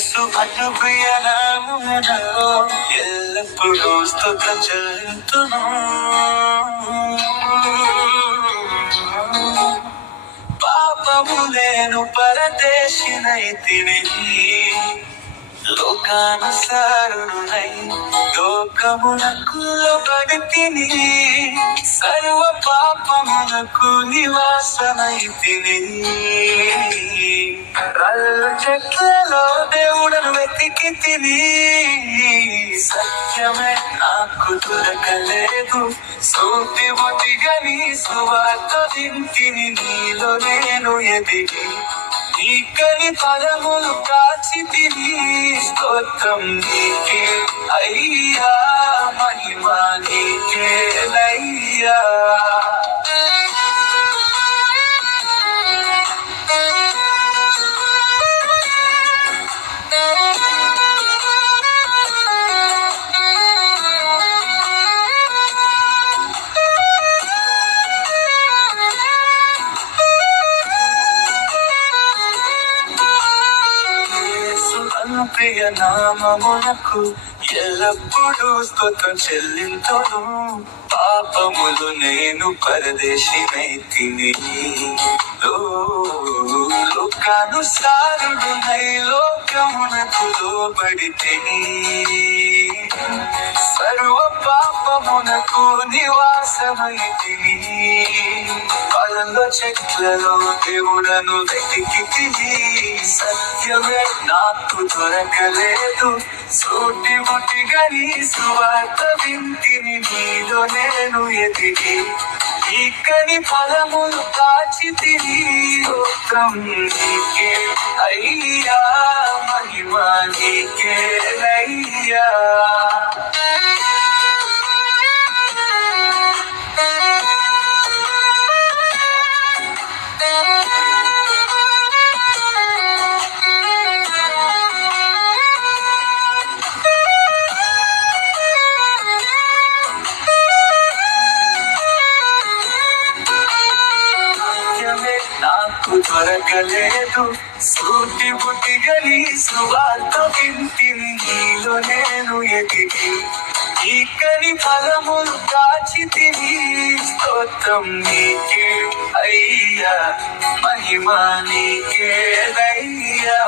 యేసు అద్భుయ నామములో ఎల్లప్పుడూ స్తుతి చెల్లింతును. పాపము నేను పరదేశినైతిని, లోకానుసారుడై లోకమునకు లోబడితిని, సర్వ పాపమునకు నివాసమైతిని. రాళ్ళ చెట్లలో దేవుడను వెతికి తిని, సత్యమే నాకు దొరకలేదు. సూటి బొత్తిగా నీ సువార్త వింటిని, నీలో నేను ఎదిగి నీకని పదములు కాచితిని. స్తోత్రం నీకే అయ్యా, మహిమ నీకేనయ్యా. ప్రియ నామమునకు ఎల్లప్పుడూ స్తుతి చెల్లింతును. పాపములు నేను పరదేశినైతిని, లోకానుసారుడనై లోకమునకు లోబడితిని, సర్వ పాపమునకు నివాసమైతిని. పళ్ళ చెట్లలో దేవుడను వెతికి తిని, సత్యమే నాకు దొరకలేదు. సూటి బొత్తిగా నీ సువార్త వింటిని, నీలో నేను ఎదిగి నీకని ఫలములు కాచితిని. స్తోత్రం నీకే అయ్యా, మహిమ నీకేనయ్యా. నాకు దొరకలేదు. సూటి బుద్ధిగా నీ సువార్త వింటిని, నీలో నేను ఎదిగి నీకని ఫలములు కాచితిని. స్తోత్రం నీకే అయ్యా, మహిమ నీకేనయ్యా.